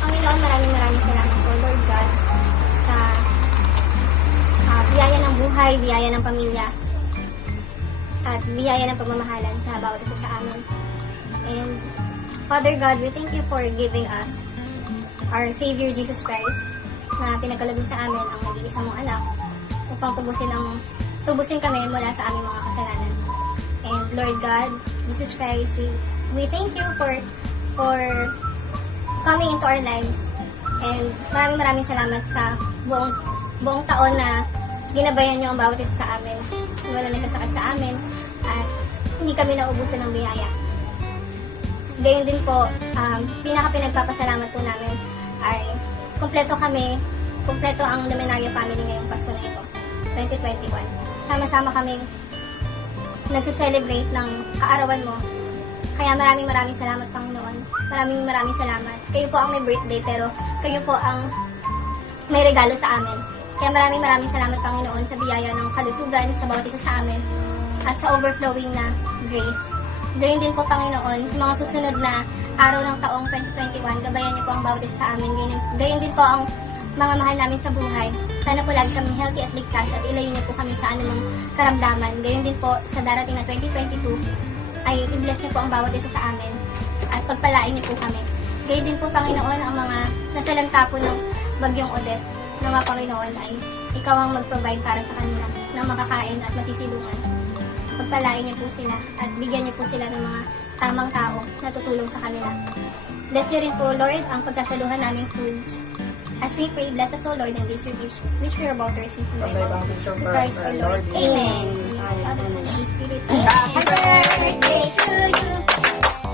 Panginoon, maraming salamat po, Lord God, sa biyaya ng buhay, biyaya ng pamilya, at biyaya ng pagmamahalan sa bawat isa sa amin. And Father God, we thank you for giving us our Savior Jesus Christ na pinagkaloob sa amin ang nag-iisa mong anak upang tubusin kami mula sa aming mga kasalanan. And Lord God, Jesus Christ, we thank you for coming into our lives. And maraming salamat sa buong taon na ginabayan niyo ang bawat isa sa amin. Wala nagkasakit sa amin at hindi kami naubusan ng biyaya. Gayon din po, pinagpapasalamat po namin ay kompleto ang Luminaria family ngayong Pasko na ito, 2021. Sama-sama kaming nagse-celebrate ng kaarawan mo. Kaya maraming salamat, Panginoon. Maraming salamat. Kayo po ang may birthday, pero kayo po ang may regalo sa amin. Kaya maraming salamat, Panginoon, sa biyaya ng kalusugan sa bawat isa sa amin at sa overflowing na grace. Gayon din po, Panginoon, sa mga susunod na araw ng taong 2021, gabayan niyo po ang bawat isa sa amin. Gayon din po ang mga mahal namin sa buhay. Sana po lagi kami healthy at ligtas at ilayo niyo po kami sa anumang karamdaman. Gayon din po sa darating na 2022, ay i-bless niyo po ang bawat isa sa amin at pagpalain niyo po kami. Gayon din po, Panginoon, ang mga nasalanta po ng Bagyong Odette, na mga Panginoon ay ikaw ang mag-provide para sa kanila ng makakain at masisilungan. Pagpalain niyo po sila at bigyan niyo po sila ng mga tamang tao na tutulong sa kanila. Bless niyo rin po, Lord, ang pagkasaluhan naming foods. As we pray, bless us, O Lord, and this which we are about to receive from thy mouth. Through Christ our Lord. Amen. Father, Son, and Holy Spirit. Happy birthday to you.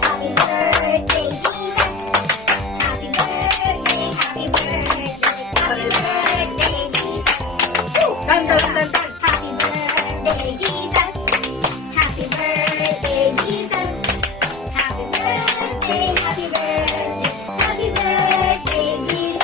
Happy birthday, Jesus. Happy birthday, happy birthday. Happy birthday, Jesus. Happy birthday, Jesus. Happy birthday, Jesus. Happy birthday, happy birthday. Happy birthday, Jesus.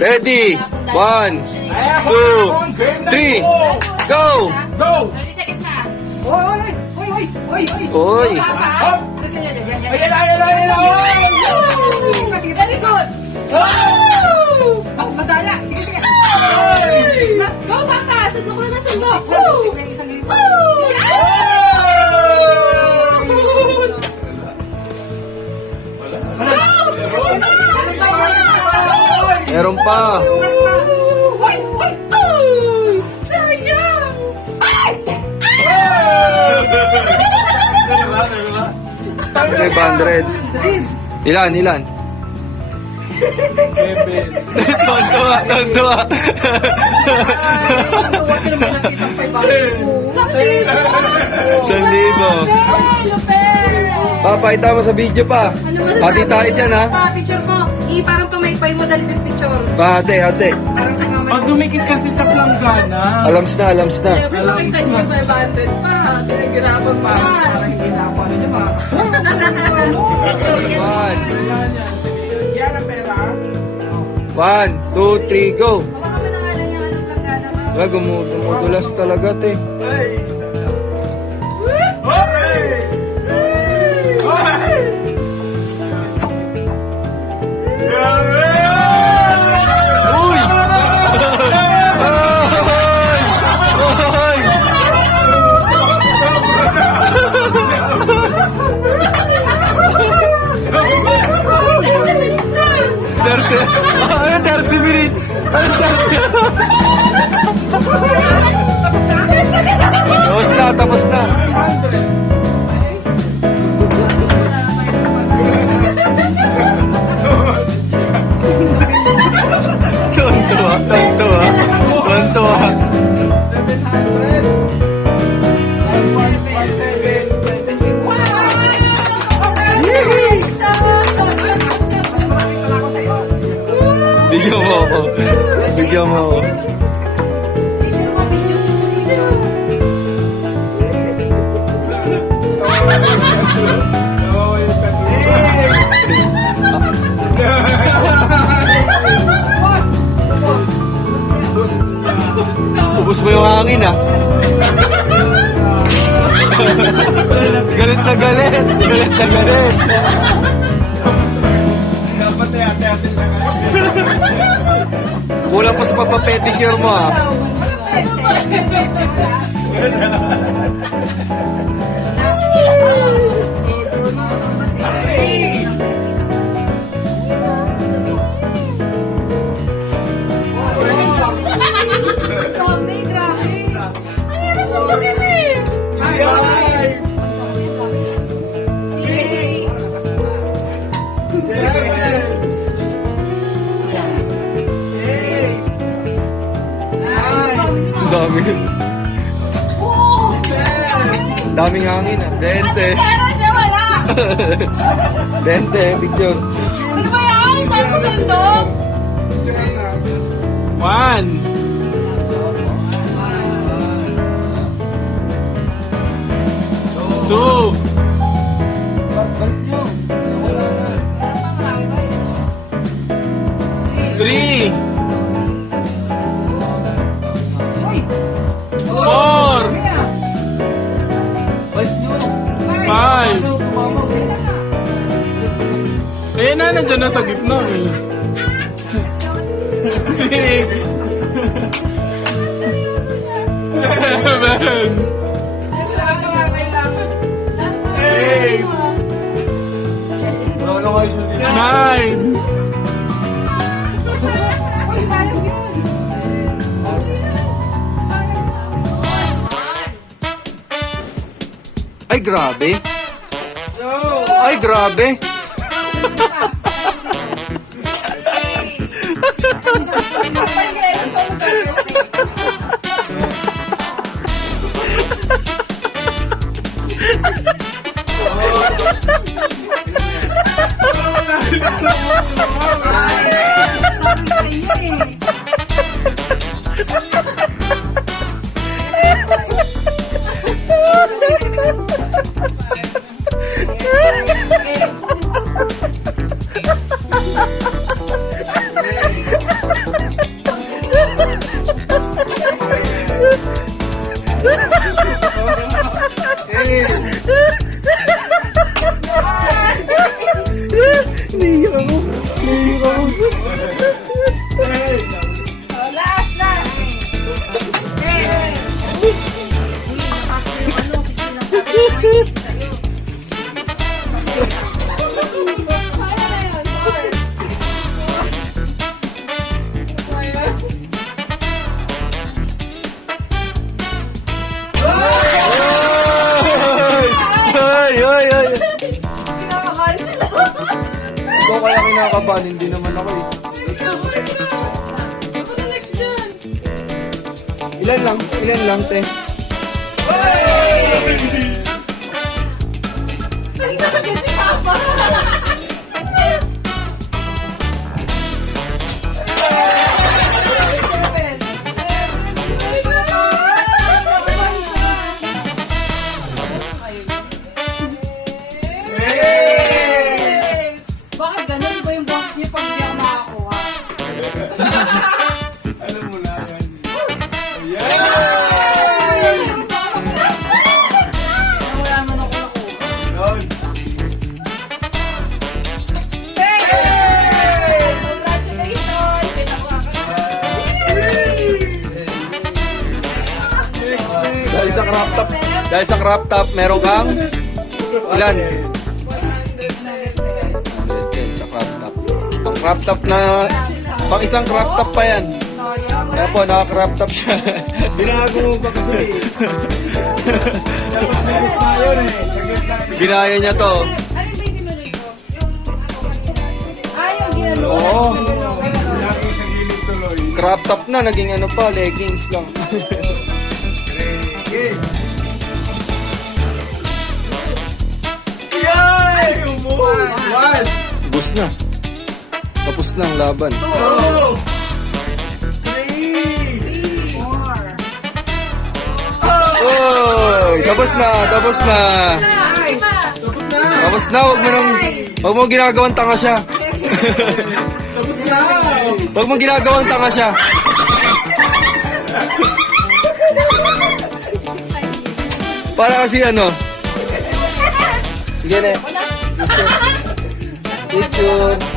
Ready? 1, 2, 3, go! Go! 30 seconds na. Oy! Oy! Ayan na! Very good! Madala! Sige! Go, Papa! Sundok na sundok! Meron pa! Sayang! Okay, 500. Ilan? 7. Tontua. 1,000. Papakita mo sa video pa. Hati tayo dyan, ha? Picture mo. Parang pamaypay mo dali this picture. Ate. Parang sa mama. Pag dumikit kasi sa planggana, Alams na. Siyempre, makita niyo yung 500 pa. Pinaghirapan pa. Parang hindi na ako. Ano niyo ba? Picture yan. yan ang pera. 1, 2, 3, go! Baka kami nangalan niya anong planggana, ma'am. Wala, gumudulas talaga, te. Uy! Ay! Ay! 30 minutes! Ay, 30. Tapos na. Tuwan-tuwa. Bigyan mo ako. Bigyan mo ako. Ubus mo yung hangin, ah. Galit na galit. Galit na galit. Kulang pa sa papapedicure mo, ah. Tommy, grabe. Ang hirap mo makinig. Six. Ang dami. Daming hangin, ah. 20. Pero siya wala. 20, picture. Ano ba yan? Saan ko bundok? 1. Two. Three. 4. 5. Eh, nandiyan na sa gitna eh. 6. 7. 9. Uy, sayang yun. Ay, grabe. Ay, grabe. Sabi sa inyo eh. Naiyak ako. Naiyak ako. Last na. Uy, nakas ko yung ano. Sige lang sabi ko sa'yo. Kaya na yun, Lord. Ay, ay, ay. Kinakabahan sila. Ikaw kaya kinakabahan, hindi naman ako eh. Ako na next dyan. Ilan lang, te. Ay, nakagad si Papa. Bakit ganun ba yung box niyo pag hindi ako nakakuha? Alam mo na yan. Dahil sa crop top, meron kang ilan? 110 sa crop top. Ang crop top na, pang isang crop top pa yan. Kaya po, naka-crop top siya. Binago mo ba kasi? Dapat sa gitna yun eh. Sa gitna yun. Ginaya niya to. Alin ba yung tinuloy ko? Yung ginano. Oo. Lagi sa gilid tuloy. Crop top na, naging ano pa, leggings lang. Okay. Yay! One! Bus na. Tapos na ang laban. 2! 3! 4! Oy! Tapos na, tapos na. Tapos na, wag mo ginagawang tanga siya. Tapos na! Wag mo ginagawang tanga siya. Para kasi ano. Sige na. Picture.